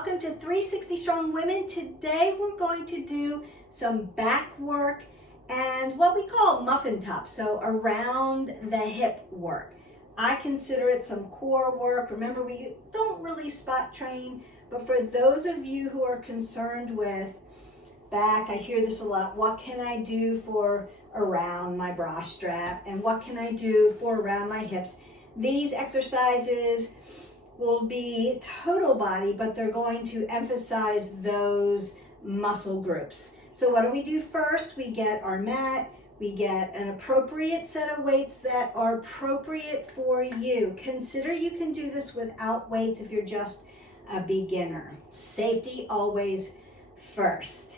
welcome to 360 Strong Women. Today we're going to do some back work and what we call muffin top, so around the hip work. I consider it some core work. Remember, we don't really spot train, but for those of you who are concerned with back, I hear this a lot. What can I do for around my bra strap, and what can I do for around my hips? These exercises will be total body, but they're going to emphasize those muscle groups. So what do we do first? We get our mat, we get an appropriate set of weights that are appropriate for you. Consider you can do this without weights if you're just a beginner. Safety always first.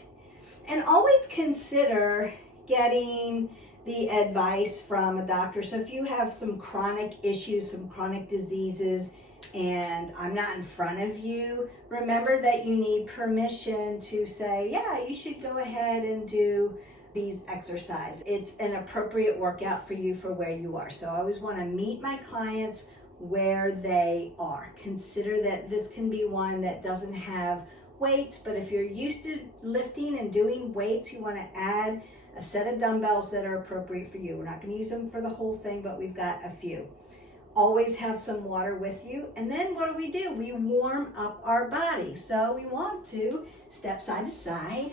And always consider getting the advice from a doctor. So if you have some chronic issues, some chronic diseases, and I'm not in front of you, remember that you need permission to say, yeah, you should go ahead and do these exercises. It's an appropriate workout for you for where you are. So I always want to meet my clients where they are. Consider that this can be one that doesn't have weights, but if you're used to lifting and doing weights, you want to add a set of dumbbells that are appropriate for you. We're not going to use them for the whole thing, but we've got a few. Always have some water with you. And then what do? We warm up our body. So we want to step side to side,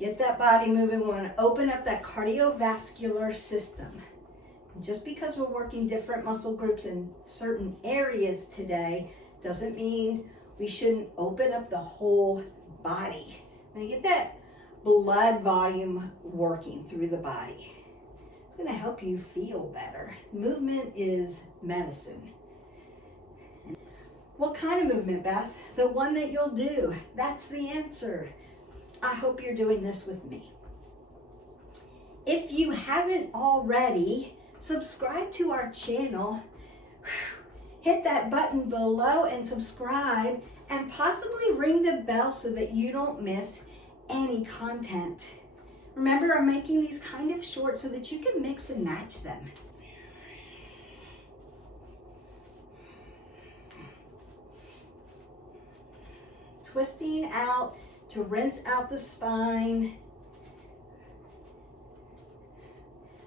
get that body moving. We want to open up that cardiovascular system. And just because we're working different muscle groups in certain areas today doesn't mean we shouldn't open up the whole body. When you get that blood volume working through the body, it's going to help you feel better. Movement is medicine. What kind of movement, Beth? The one that you'll do. That's the answer. I hope you're doing this with me. If you haven't already, subscribe to our channel. Hit that button below and subscribe, and possibly ring the bell so that you don't miss any content. Remember, I'm making these kind of short so that you can mix and match them. Twisting out to rinse out the spine.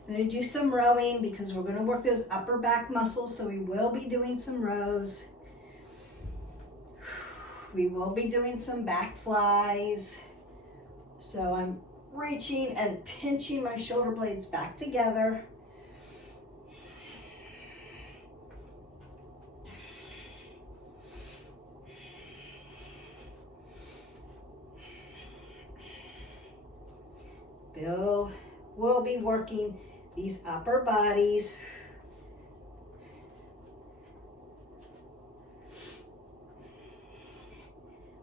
I'm going to do some rowing because we're going to work those upper back muscles, so we will be doing some rows. We will be doing some back flies. So I'm reaching and pinching my shoulder blades back together. Bill will be working these upper bodies.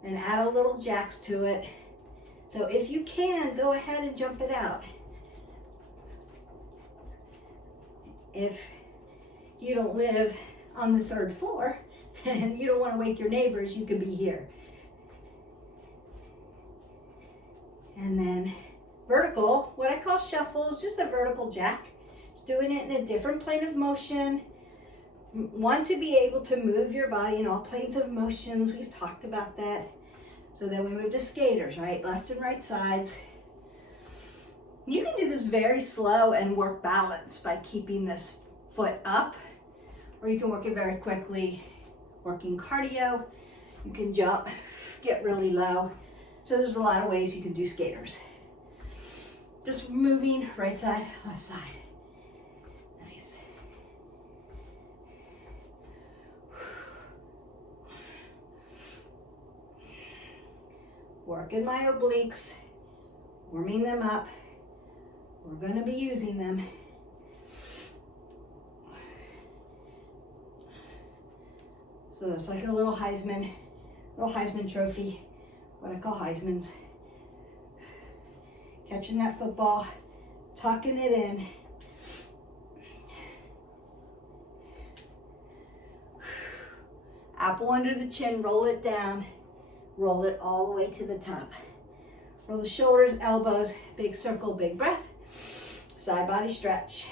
And add a little jacks to it. So if you can, go ahead and jump it out. If you don't live on the third floor and you don't want to wake your neighbors, you could be here. And then vertical, what I call shuffle, is just a vertical jack. Just doing it in a different plane of motion. Want to be able to move your body in all planes of motions. We've talked about that. So then we move to skaters, right? Left and right sides. You can do this very slow and work balance by keeping this foot up, or you can work it very quickly, working cardio. You can jump, get really low. So there's a lot of ways you can do skaters. Just moving right side, left side. Nice. Working my obliques, warming them up. We're going to be using them. So it's like a little Heisman trophy, what I call Heisman's. Catching that football, tucking it in. Apple under the chin, roll it down. Roll it all the way to the top. Roll the shoulders, elbows, big circle, big breath. Side body stretch.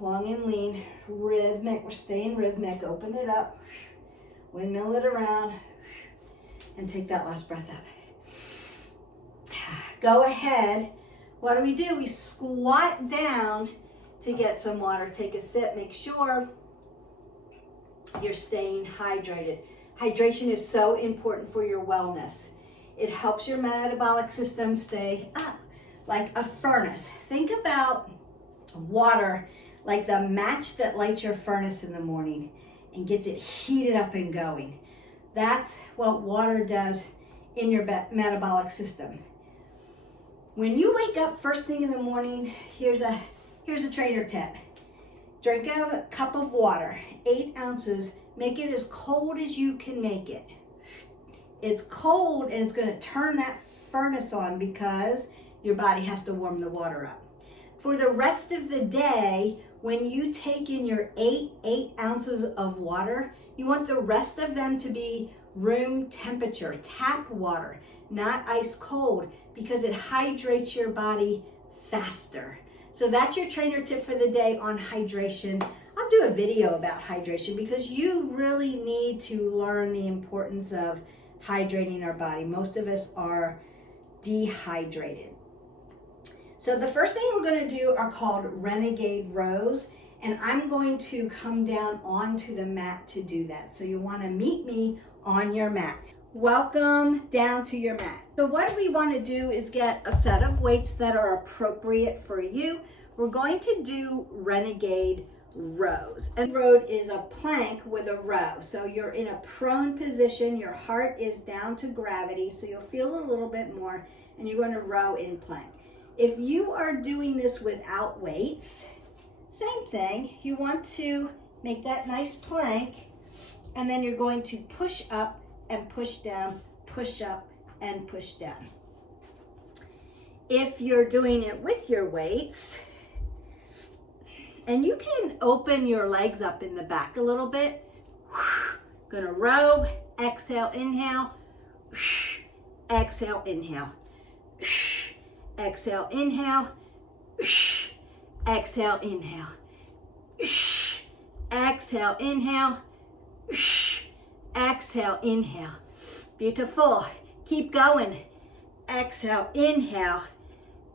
Long and lean, rhythmic. We're staying rhythmic. Open it up. Windmill it around and take that last breath up. Go ahead. What do? We squat down to get some water. Take a sip. Make sure you're staying hydrated. Hydration is so important for your wellness. It helps your metabolic system stay up like a furnace. Think about water like the match that lights your furnace in the morning and gets it heated up and going. That's what water does in your metabolic system. When you wake up first thing in the morning, here's a trainer tip. Drink a cup of water, 8 ounces. Make it as cold as you can make it. It's cold and it's gonna turn that furnace on because your body has to warm the water up. For the rest of the day, when you take in your 8 ounces of water, you want the rest of them to be room temperature, tap water, not ice cold, because it hydrates your body faster. So that's your trainer tip for the day on hydration. I'll do a video about hydration because you really need to learn the importance of hydrating our body. Most of us are dehydrated. So the first thing we're going to do are called renegade rows, and I'm going to come down onto the mat to do that. So you want to meet me on your mat. Welcome down to your mat. So what we want to do is get a set of weights that are appropriate for you. We're going to do renegade rows. And row is a plank with a row. So you're in a prone position, your heart is down to gravity, so you'll feel a little bit more, and you're going to row in plank. If you are doing this without weights, same thing. You want to make that nice plank, and then you're going to push up and push down, push up and push down. If you're doing it with your weights, and you can open your legs up in the back a little bit. Gonna row, exhale, inhale, exhale, inhale, exhale, inhale, exhale, inhale, exhale, inhale, exhale, inhale. Beautiful. Keep going. Exhale, inhale,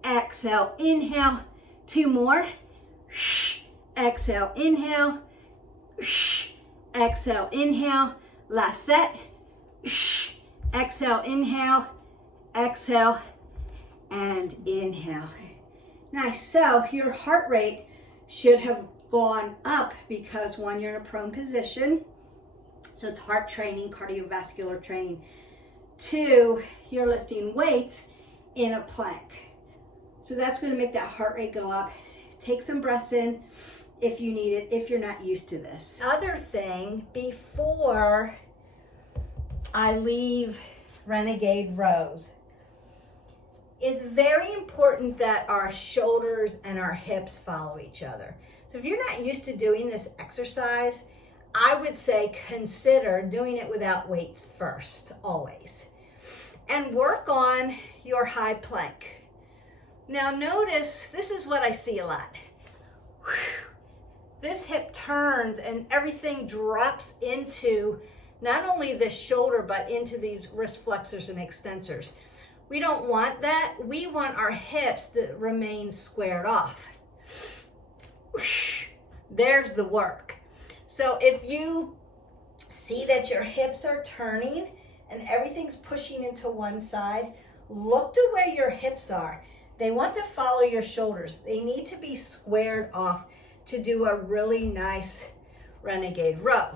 exhale, inhale. 2 more. Exhale, inhale, exhale, inhale. Last set. Exhale, inhale, exhale, and inhale. Nice. So your heart rate should have gone up because 1, you're in a prone position. So it's heart training, cardiovascular training. 2, you're lifting weights in a plank. So that's going to make that heart rate go up. Take some breaths in if you need it, if you're not used to this. Other thing, before I leave renegade rows, it's very important that our shoulders and our hips follow each other. So if you're not used to doing this exercise, I would say consider doing it without weights first, always. And work on your high plank. Now notice, this is what I see a lot. This hip turns and everything drops into not only the shoulder, but into these wrist flexors and extensors. We don't want that. We want our hips to remain squared off. There's the work. So if you see that your hips are turning and everything's pushing into one side, look to where your hips are. They want to follow your shoulders. They need to be squared off to do a really nice renegade row.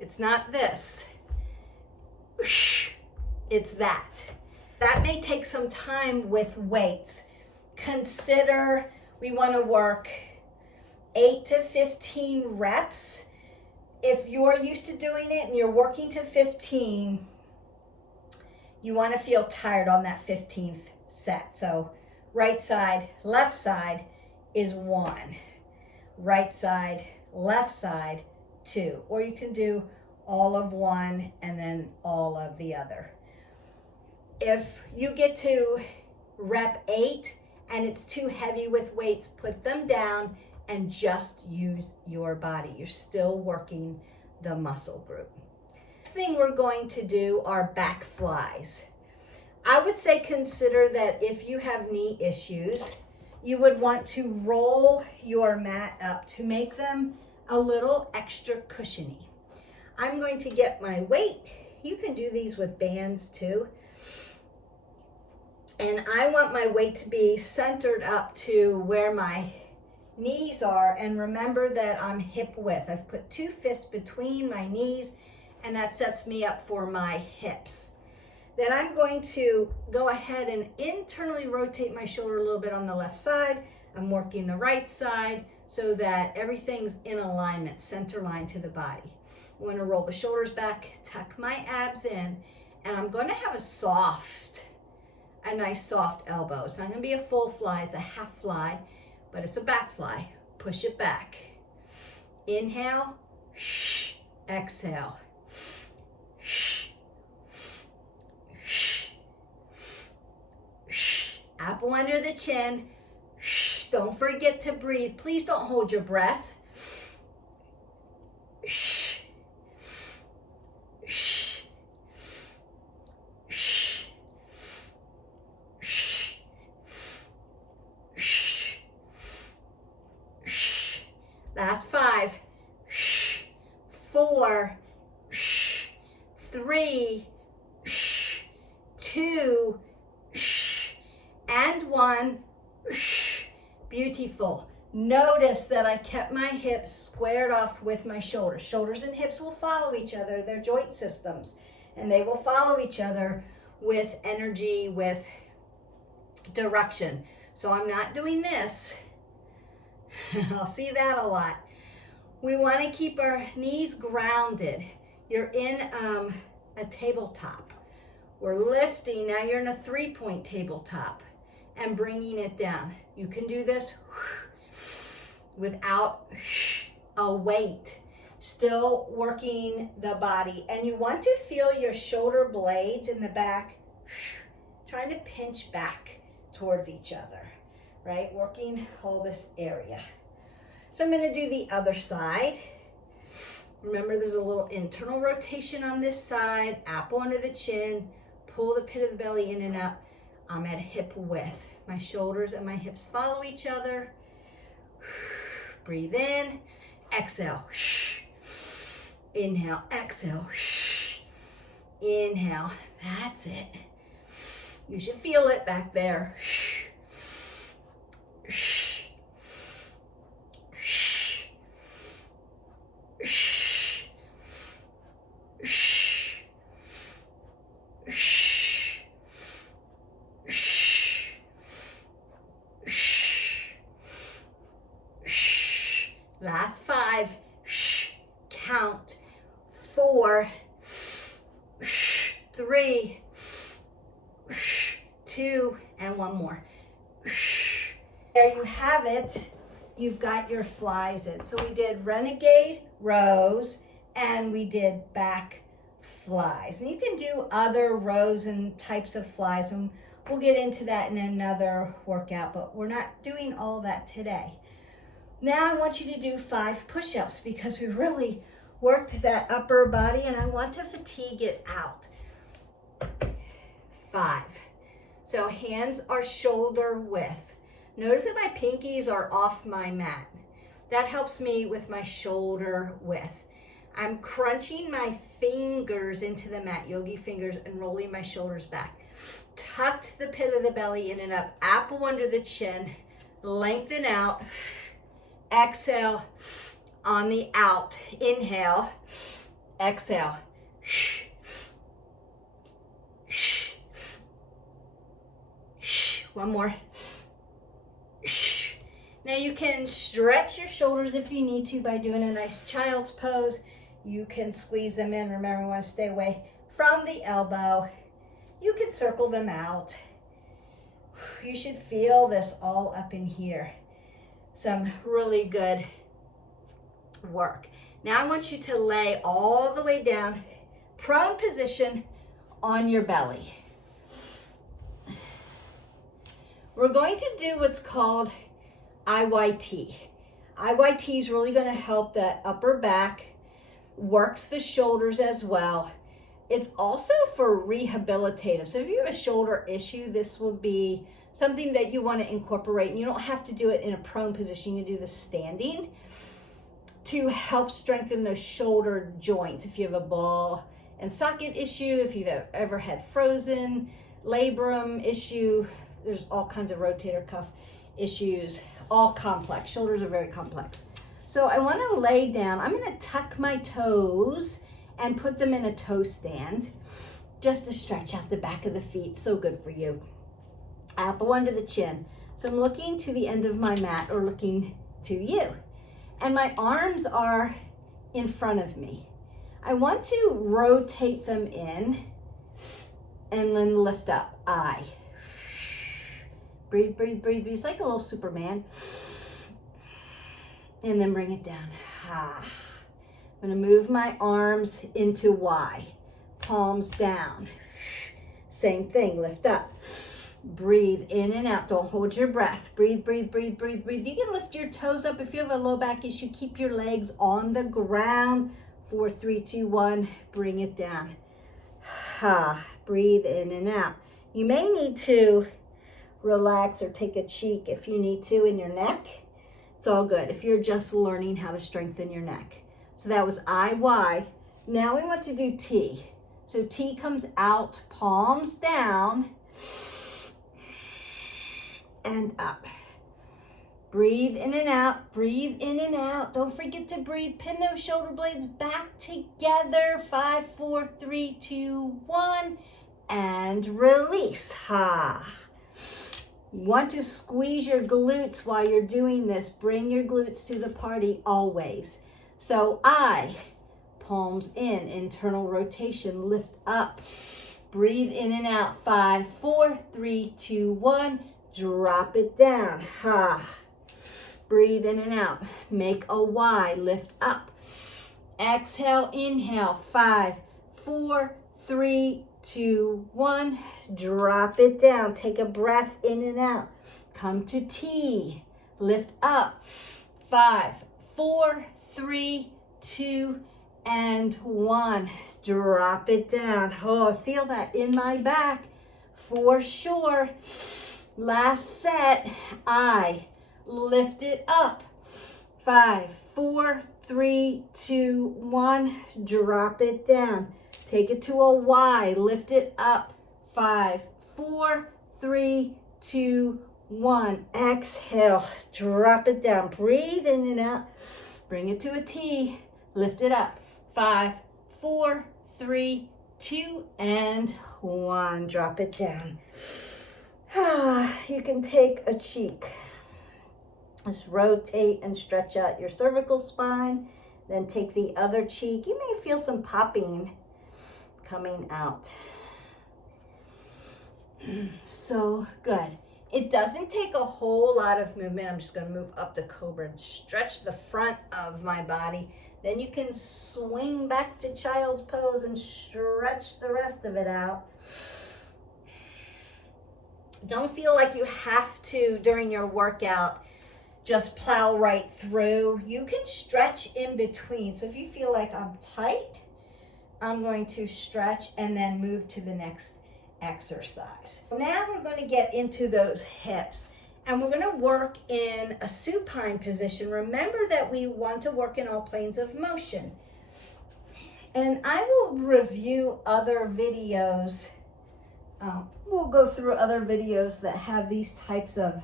It's not this. It's that. That may take some time with weights. Consider we want to work 8 to 15 reps. If you're used to doing it and you're working to 15, you want to feel tired on that 15th set. So right side, left side is 1. Right side, left side, 2. Or you can do all of one and then all of the other. If you get to rep 8 and it's too heavy with weights, put them down and just use your body. You're still working the muscle group. Next thing we're going to do are back flies. I would say consider that if you have knee issues, you would want to roll your mat up to make them a little extra cushiony. I'm going to get my weight. You can do these with bands too. And I want my weight to be centered up to where my knees are. And remember that I'm hip width. I've put 2 fists between my knees, and that sets me up for my hips. Then I'm going to go ahead and internally rotate my shoulder a little bit on the left side. I'm working the right side so that everything's in alignment, center line to the body. I'm going to roll the shoulders back, tuck my abs in, and I'm going to have a nice soft elbow. It's not going to be a full fly, it's a half fly, but it's a back fly. Push it back. Inhale, exhale. Apple under the chin. Don't forget to breathe. Please don't hold your breath. Last 5, 4, 3, 2, and 1. Beautiful. Notice that I kept my hips squared off with my shoulders. Shoulders and hips will follow each other. They're joint systems, and they will follow each other with energy, with direction. So I'm not doing this. I'll see that a lot. We want to keep our knees grounded. You're in a tabletop. We're lifting. Now you're in a 3-point tabletop and bringing it down. You can do this without a weight. Still working the body. And you want to feel your shoulder blades in the back trying to pinch back towards each other, right? Working all this area. So I'm going to do the other side. Remember, there's a little internal rotation on this side. Apple under the chin. Pull the pit of the belly in and up. I'm at hip width. My shoulders and my hips follow each other. Breathe in. Exhale. Inhale. Exhale. Inhale. That's it. You should feel it back there. Last 5, count, 4, 3, 2, and 1 more. There you have it. You've got your flies in. So we did renegade rows and we did back flies. And you can do other rows and types of flies, and we'll get into that in another workout, but we're not doing all that today. Now I want you to do 5 push-ups because we really worked that upper body and I want to fatigue it out. 5. So hands are shoulder width. Notice that my pinkies are off my mat. That helps me with my shoulder width. I'm crunching my fingers into the mat, yogi fingers, and rolling my shoulders back. Tucked the pit of the belly in and up, apple under the chin, lengthen out. Exhale on the out. Inhale. Exhale. One more. Now you can stretch your shoulders if you need to by doing a nice child's pose. You can squeeze them in. Remember, we want to stay away from the elbow. You can circle them out. You should feel this all up in here. Some really good work. Now I want you to lay all the way down, prone position on your belly. We're going to do what's called IYT. IYT is really going to help that upper back, works the shoulders as well. It's also for rehabilitative. So if you have a shoulder issue, this will be something that you want to incorporate. And you don't have to do it in a prone position. You can do the standing to help strengthen those shoulder joints. If you have a ball and socket issue, if you've ever had frozen labrum issue, there's all kinds of rotator cuff issues, all complex. Shoulders are very complex. So I want to lay down. I'm going to tuck my toes and put them in a toe stand just to stretch out the back of the feet. So good for you. Elbow under the chin. So I'm looking to the end of my mat, or looking to you. And my arms are in front of me. I want to rotate them in and then lift up. I. Breathe, breathe, breathe, breathe. It's like a little Superman. And then bring it down. I'm gonna move my arms into Y. Palms down. Same thing, lift up. Breathe in and out. Don't hold your breath. Breathe, breathe, breathe, breathe, breathe. You can lift your toes up. If you have a low back issue, keep your legs on the ground. 4, 3, 2, 1. Bring it down. Breathe in and out. You may need to relax or take a cheek if you need to in your neck. It's all good if you're just learning how to strengthen your neck. So that was I, Y. Now we want to do T. So T comes out, palms down and up. Breathe in and out, breathe in and out. Don't forget to breathe. Pin those shoulder blades back together. 5, 4, 3, 2, 1. And release. You want to squeeze your glutes while you're doing this. Bring your glutes to the party always. So I, palms in, internal rotation, lift up. Breathe in and out. 5, 4, 3, 2, 1. Drop it down. Breathe in and out. Make a Y, lift up. Exhale, inhale. 5, 4, 3, 2, 1. Drop it down. Take a breath in and out. Come to T. Lift up. 5, 4, 3, 2, and 1. Drop it down. Oh, I feel that in my back for sure. Last set. I lift it up. 5, 4, 3, 2, 1. Drop it down. Take it to a Y. Lift it up. 5, 4, 3, 2, 1. Exhale. Drop it down. Breathe in and out. Bring it to a T. Lift it up. 5, 4, 3, 2, and 1. Drop it down. You can take a cheek. Just rotate and stretch out your cervical spine. Then take the other cheek. You may feel some popping coming out. So good. It doesn't take a whole lot of movement. I'm just going to move up to Cobra and stretch the front of my body. Then you can swing back to child's pose and stretch the rest of it out. Don't feel like you have to, during your workout, just plow right through. You can stretch in between. So if you feel like I'm tight, I'm going to stretch and then move to the next exercise. Now we're going to get into those hips, and we're going to work in a supine position. Remember that we want to work in all planes of motion. And I will review other videos. We'll go through other videos that have these types of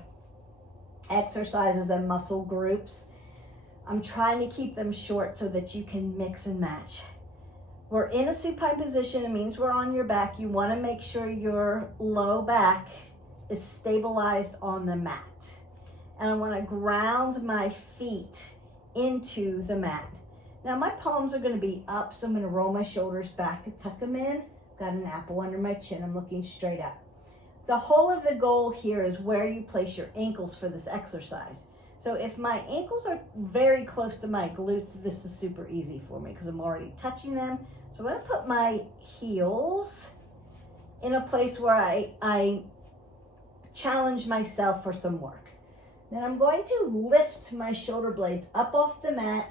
exercises and muscle groups. I'm trying to keep them short so that you can mix and match. We're in a supine position. It means we're on your back. You want to make sure your low back is stabilized on the mat. And I want to ground my feet into the mat. Now my palms are going to be up, so I'm going to roll my shoulders back and tuck them in. Got an apple under my chin. I'm looking straight up. The whole of the goal here is where you place your ankles for this exercise. So if my ankles are very close to my glutes, this is super easy for me because I'm already touching them. So I'm going to put my heels in a place where I challenge myself for some work. Then I'm going to lift my shoulder blades up off the mat,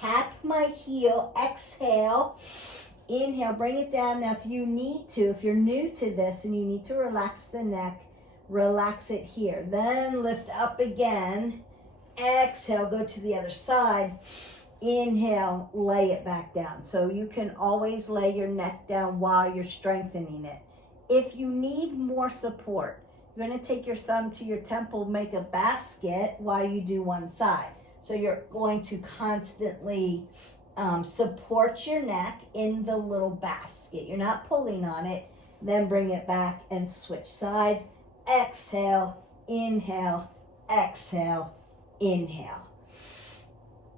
tap my heel, exhale, inhale, bring it down. Now if you need to, if you're new to this and you need to relax the neck, relax it here. Then lift up again, exhale, go to the other side, inhale, lay it back down. So you can always lay your neck down while you're strengthening it. If you need more support, you're going to take your thumb to your temple, make a basket while you do one side. So you're going to constantly support your neck in the little basket. You're not pulling on it. Then bring it back and switch sides. Exhale, inhale, exhale, inhale.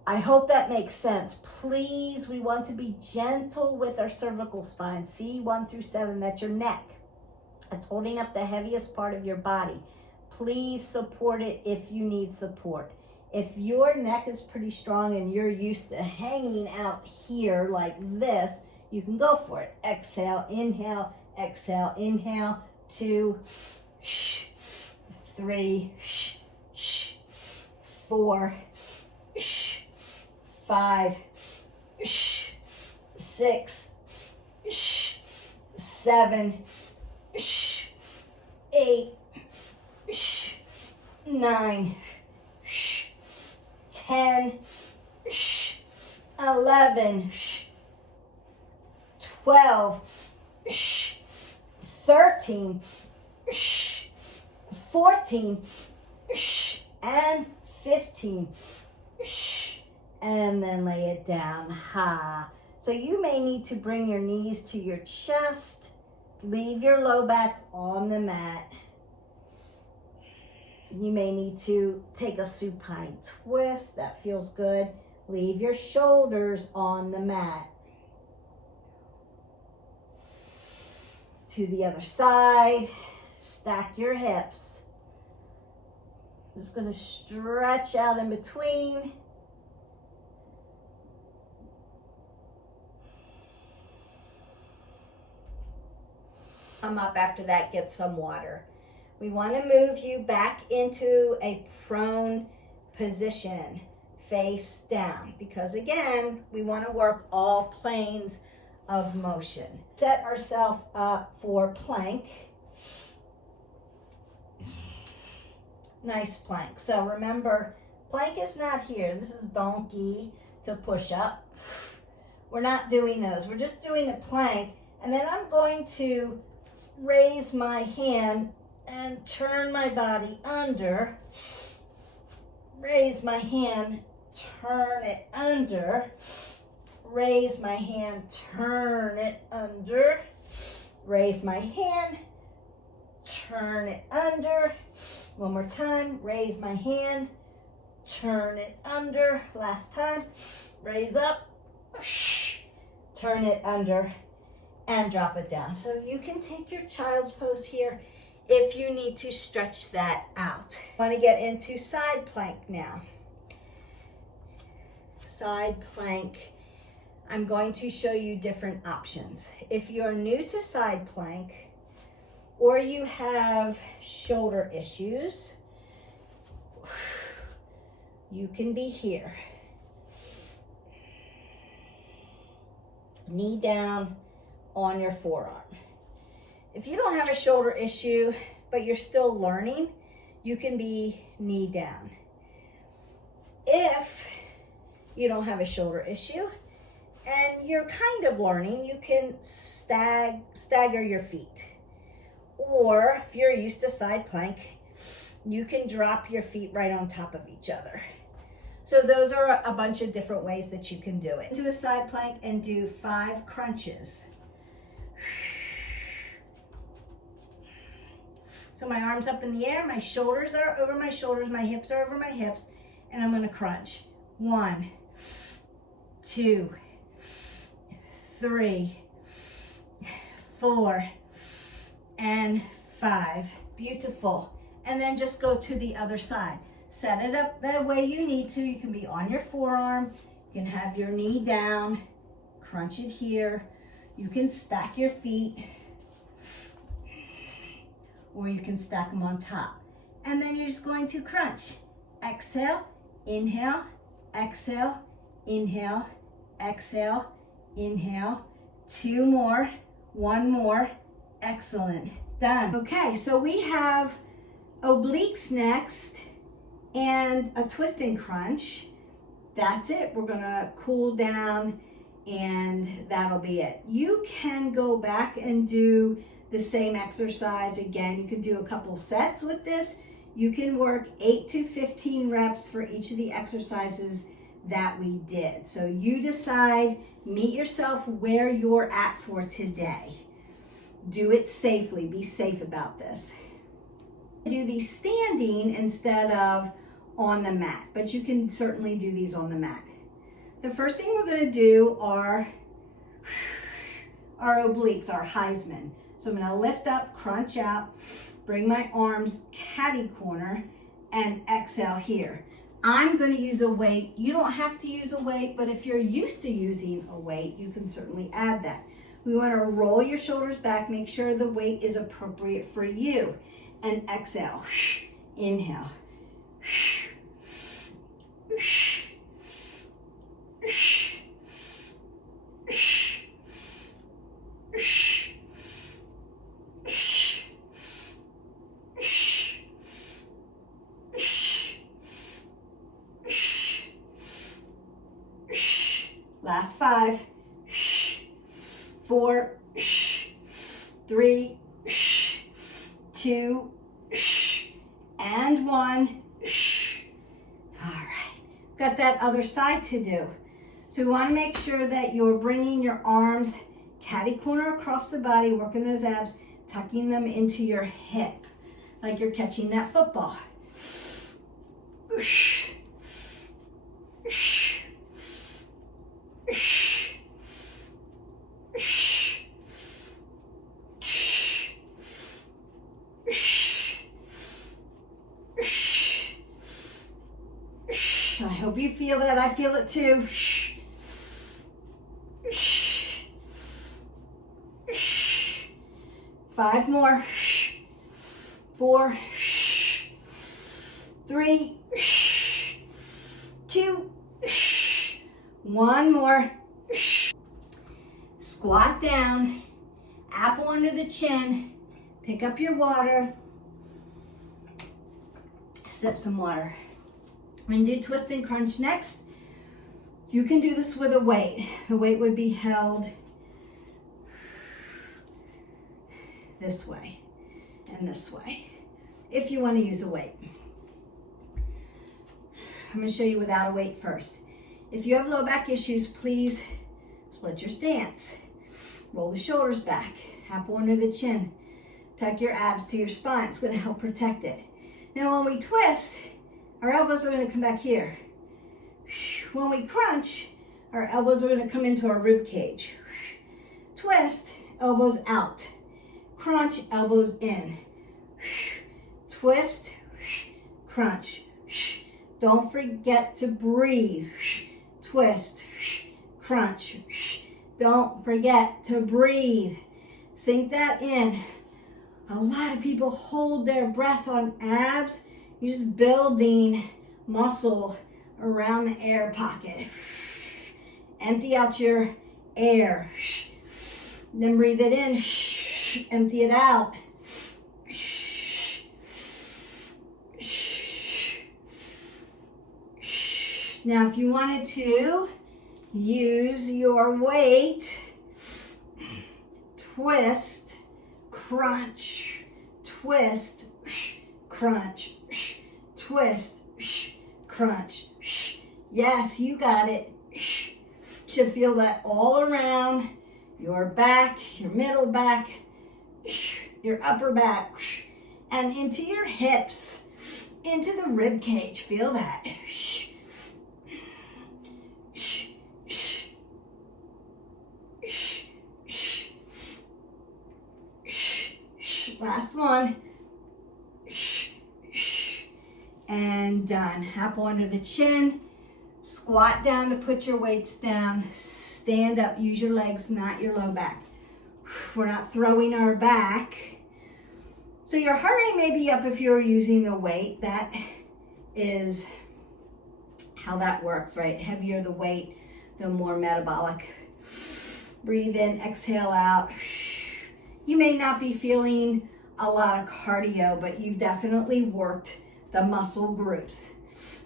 I hope that makes sense. Please, we want to be gentle with our cervical spine. See 1 through 7, that's your neck. It's holding up the heaviest part of your body. Please support it if you need support. If your neck is pretty strong and you're used to hanging out here like this, you can go for it. Exhale, inhale, 2, 3, 4, 5, 6, 7, 8, 9, 10, 11, 12, 13, 14, and 15. And then lay it down. Ha. So you may need to bring your knees to your chest. Leave your low back on the mat. You may need to take a supine twist. That feels good. Leave your shoulders on the mat. To the other side. Stack your hips. Just going to stretch out in between. Come up after that, get some water. We want to move you back into a prone position, face down, because again, we want to work all planes of motion. Set ourselves up for plank. Nice plank. So remember, plank is not here. This is donkey to push up. We're not doing those. We're just doing a plank. And then I'm going to raise my hand and turn my body under. Raise my hand, turn it under. Raise my hand, turn it under. Raise my hand, turn it under. One more time, raise my hand, turn it under. Last time, raise up, turn it under, and drop it down. So you can take your child's pose here if you need to stretch that out. I want to get into side plank now. Side plank. I'm going to show you different options. If you're new to side plank, or you have shoulder issues, you can be here. Knee down on your forearm. If you don't have a shoulder issue, but you're still learning, you can be knee down. If you don't have a shoulder issue and you're kind of learning, you can stagger your feet. Or if you're used to side plank, you can drop your feet right on top of each other. So those are a bunch of different ways that you can do it. Do a side plank and do 5 crunches. So my arms up in the air, my shoulders are over my shoulders, my hips are over my hips, and I'm gonna crunch. 1, 2, 3, 4, and 5. Beautiful. And then just go to the other side. Set it up the way you need to. You can be on your forearm. You can have your knee down. Crunch it here. You can stack your feet. Or you can stack them on top. and then you're just going to crunch. Exhale, inhale, exhale, inhale, exhale, inhale. 2 more, 1 more. Excellent. Done. Okay, so we have obliques next and a twist and crunch. That's it. We're gonna cool down and that'll be it. You can go back and do the same exercise again. You can do a couple sets with this. You can work 8 to 15 reps for each of the exercises that we did. So you decide, meet yourself where you're at for today. Do it safely, be safe about this. Do these standing instead of on the mat, but you can certainly do these on the mat. The first thing we're gonna do are our obliques, our Heisman. So I'm gonna lift up, crunch out, bring my arms catty corner, and exhale here. I'm gonna use a weight. You don't have to use a weight, but if you're used to using a weight, you can certainly add that. We wanna roll your shoulders back, make sure the weight is appropriate for you. And exhale, inhale. Last 5, 4, 3, 2, and 1. All right, got that other side to do. So we want to make sure that you're bringing your arms catty corner across the body, working those abs, tucking them into your hip, like you're catching that football. I hope you feel that. I feel it too. 5 more. 4, 3, 2, 1 more. Squat down, apple under the chin, pick up your water, sip some water. When you do twist and crunch next, you can do this with a weight. The weight would be held this way and this way, if you want to use a weight. I'm going to show you without a weight first. If you have low back issues, please split your stance. Roll the shoulders back, apple under the chin. Tuck your abs to your spine. It's going to help protect it. Now when we twist, our elbows are going to come back here. When we crunch, our elbows are going to come into our rib cage. Twist, elbows out. Crunch, elbows in. Twist, crunch. Don't forget to breathe. Twist, crunch. Don't forget to breathe. Sink that in. A lot of people hold their breath on abs. You're just building muscle around the air pocket. Empty out your air. Then breathe it in. Empty it out. Now, if you wanted to use your weight, twist, crunch, twist, crunch, twist, crunch. Yes, you got it. Should feel that all around your back, your middle back, your upper back, and into your hips, into the rib cage. Feel that. Last one. And done. Apple under the chin. Squat down to put your weights down. Stand up. Use your legs, not your low back. We're not throwing our back. So your heart rate may be up if you're using the weight. That is how that works, right? Heavier the weight, the more metabolic. Breathe in, exhale out. You may not be feeling a lot of cardio, but you've definitely worked the muscle groups.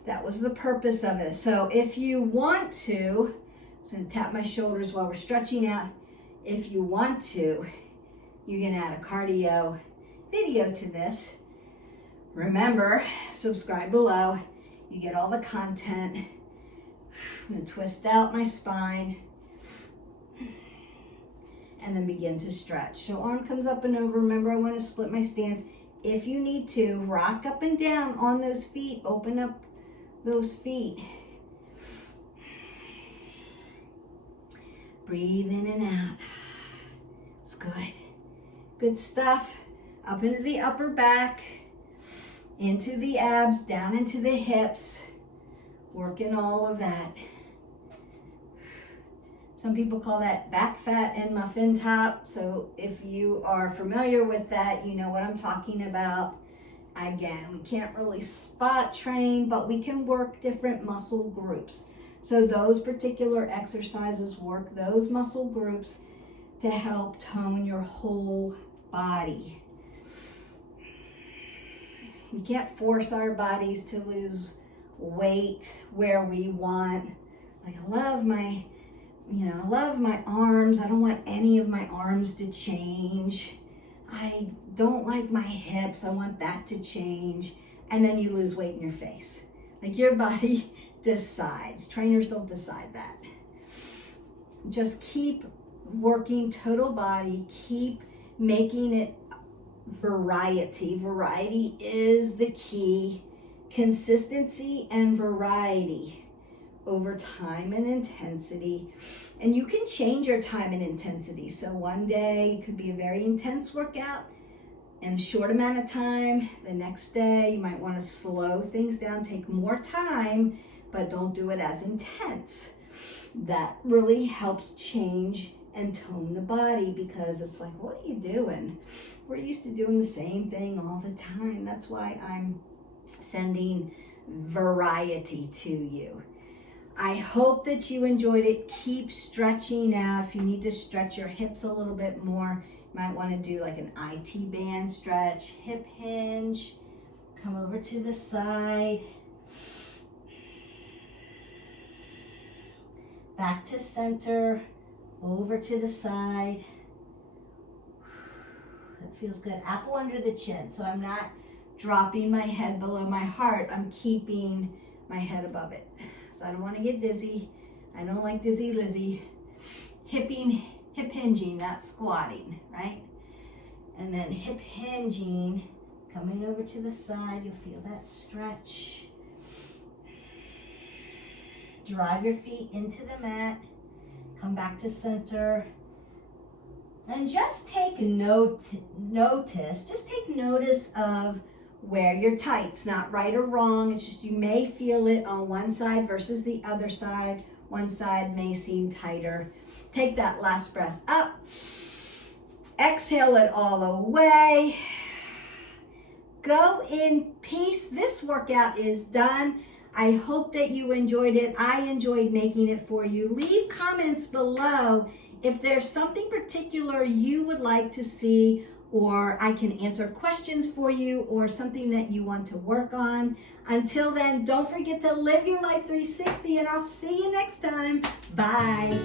That was the purpose of it. So if you want to, I'm just gonna tap my shoulders while we're stretching out. If you want to, you can add a cardio video to this. Remember, subscribe below. You get all the content. I'm gonna twist out my spine and then begin to stretch. So arm comes up and over. Remember, I want to split my stance. If you need to, rock up and down on those feet. Open up those feet. Breathe in and out. It's good. Good stuff. Up into the upper back, into the abs, down into the hips. Working all of that. Some people call that back fat and muffin top. So if you are familiar with that, you know what I'm talking about. Again, we can't really spot train, but we can work different muscle groups. So those particular exercises work those muscle groups to help tone your whole body. We can't force our bodies to lose weight where we want. Like, I love my arms. I don't want any of my arms to change. I don't like my hips. I want that to change. And then you lose weight in your face. Like, your body decides. Trainers don't decide that. Just keep working total body. Keep making it variety. Variety is the key. Consistency and variety over time and intensity. And you can change your time and intensity. So one day it could be a very intense workout in a short amount of time. The next day you might want to slow things down, take more time, but don't do it as intense. That really helps change and tone the body, because it's like, what are you doing? We're used to doing the same thing all the time. That's why I'm sending variety to you. I hope that you enjoyed it. Keep stretching out. If you need to stretch your hips a little bit more, you might want to do like an IT band stretch. Hip hinge. Come over to the side. Back to center. Over to the side. That feels good. Apple under the chin. So I'm not dropping my head below my heart. I'm keeping my head above it. So I don't want to get dizzy. I don't like dizzy Lizzy. Hip hinging, not squatting, right? And then hip hinging, coming over to the side. You'll feel that stretch. Drive your feet into the mat. Come back to center. And just take notice of where you're tight. It's not right or wrong. It's just you may feel it on one side versus the other side. One side may seem tighter. Take that last breath up. Exhale it all away. Go in peace. This workout is done. I hope that you enjoyed it. I enjoyed making it for you. Leave comments below if there's something particular you would like to see, or I can answer questions for you, or something that you want to work on. Until then, don't forget to live your life 360, and I'll see you next time. Bye.